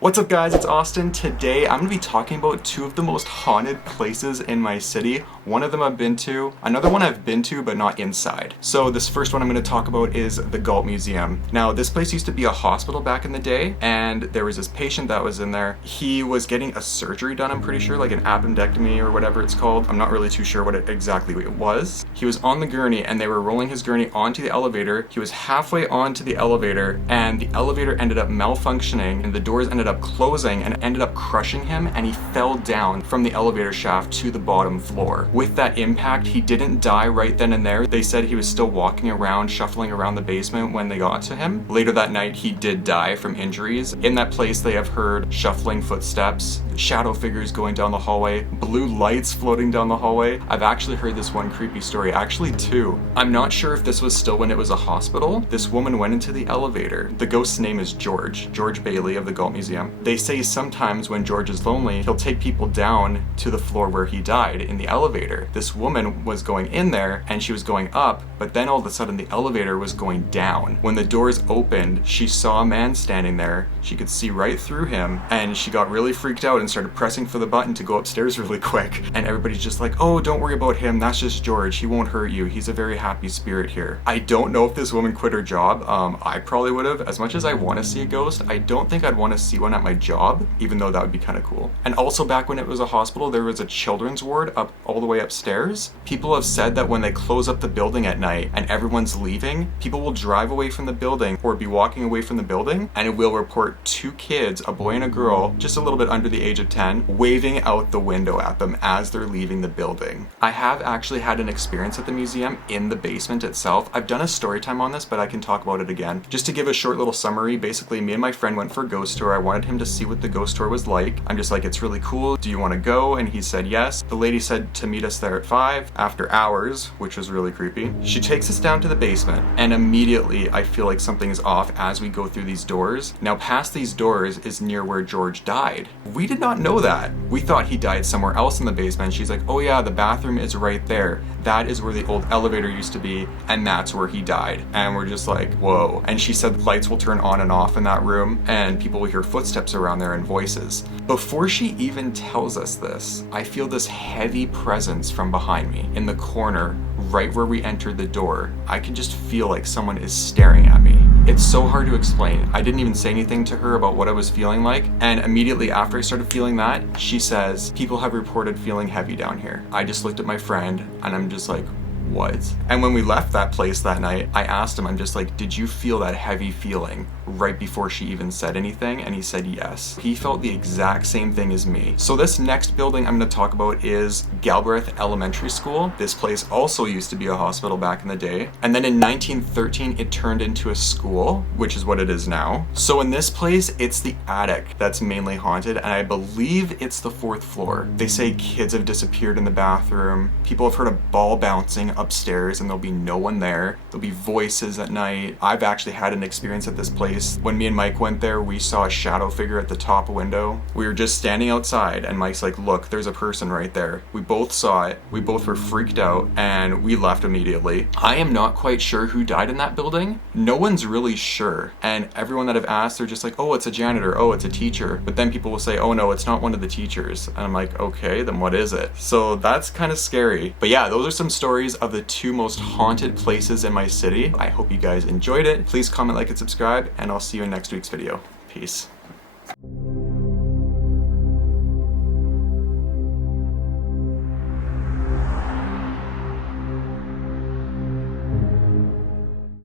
What's up guys, it's Austin. Today I'm going to be talking about two of the most haunted places in my city. One of them I've been to, another one I've been to but not inside. So this first one I'm going to talk about is the Galt Museum. Now this place used to be a hospital back in the day, and there was this patient that was in there. He was getting a surgery done, I'm pretty sure, like an appendectomy or whatever it's called. I'm not really too sure what exactly it was. He was on the gurney and they were rolling his gurney onto the elevator. He was halfway onto the elevator and the elevator ended up malfunctioning and the doors ended up closing and ended up crushing him, and he fell down from the elevator shaft to the bottom floor. With that impact, he didn't die right then and there. They said he was still walking around, shuffling around the basement when they got to him. Later that night, he did die from injuries. In that place, they have heard shuffling footsteps, shadow figures going down the hallway, blue lights floating down the hallway. I've actually heard this one creepy story, actually two. I'm not sure if this was still when it was a hospital. This woman went into the elevator. The ghost's name is George Bailey of the Galt Museum. They say sometimes when George is lonely, he'll take people down to the floor where he died in the elevator. This woman was going in there and she was going up, but then all of a sudden the elevator was going down. When the doors opened, she saw a man standing there. She could see right through him, and she got really freaked out and started pressing for the button to go upstairs really quick. And everybody's just like, oh, don't worry about him. That's just George. He won't hurt you. He's a very happy spirit here. I don't know if this woman quit her job. I probably would have. As much as I want to see a ghost, I don't think I'd want to see one at my job, even though that would be kind of cool. And also back when it was a hospital, there was a children's ward up all the way upstairs. People have said that when they close up the building at night and everyone's leaving, people will drive away from the building or be walking away from the building, and it will report two kids, a boy and a girl, just a little bit under the age of 10, waving out the window at them as they're leaving the building. I have actually had an experience at the museum in the basement itself. I've done a story time on this, but I can talk about it again. Just to give a short little summary, basically me and my friend went for a ghost tour. I wanted him to see what the ghost tour was like. I'm just like, it's really cool. Do you want to go? And he said yes. The lady said to meet us there at 5 after hours, which was really creepy. She takes us down to the basement, and immediately I feel like something is off as we go through these doors. Now past these doors is near where George died. We did not know that. We thought he died somewhere else in the basement. She's like, oh yeah, the bathroom is right there. That is where the old elevator used to be, and that's where he died. And we're just like, whoa. And she said lights will turn on and off in that room, and people will hear footsteps around there and voices. Before she even tells us this, I feel this heavy presence from behind me in the corner, right where we entered the door. I can just feel like someone is staring at me. It's so hard to explain. I didn't even say anything to her about what I was feeling like, and immediately after I started feeling that, she says, people have reported feeling heavy down here. I just looked at my friend and I'm just like, what? And when we left that place that night, I asked him, I'm just like, did you feel that heavy feeling right before she even said anything? And he said yes. He felt the exact same thing as me. So this next building I'm going to talk about is Galbraith Elementary School. This place also used to be a hospital back in the day. And then in 1913, it turned into a school, which is what it is now. So in this place, it's the attic that's mainly haunted, and I believe it's the 4th floor. They say kids have disappeared in the bathroom. People have heard a ball bouncing upstairs and there'll be no one there. There'll be voices at night. I've actually had an experience at this place. When me and Mike went there, we saw a shadow figure at the top window. We were just standing outside and Mike's like, look, there's a person right there. We both saw it. We both were freaked out and we left immediately. I am not quite sure who died in that building. No one's really sure. And everyone that I've asked, they're just like, oh, it's a janitor. Oh, it's a teacher. But then people will say, oh no, it's not one of the teachers. And I'm like, okay, then what is it? So that's kind of scary. But yeah, those are some stories of the two most haunted places in my city. I hope you guys enjoyed it. Please comment, like, and subscribe, and I'll see you in next week's video. Peace.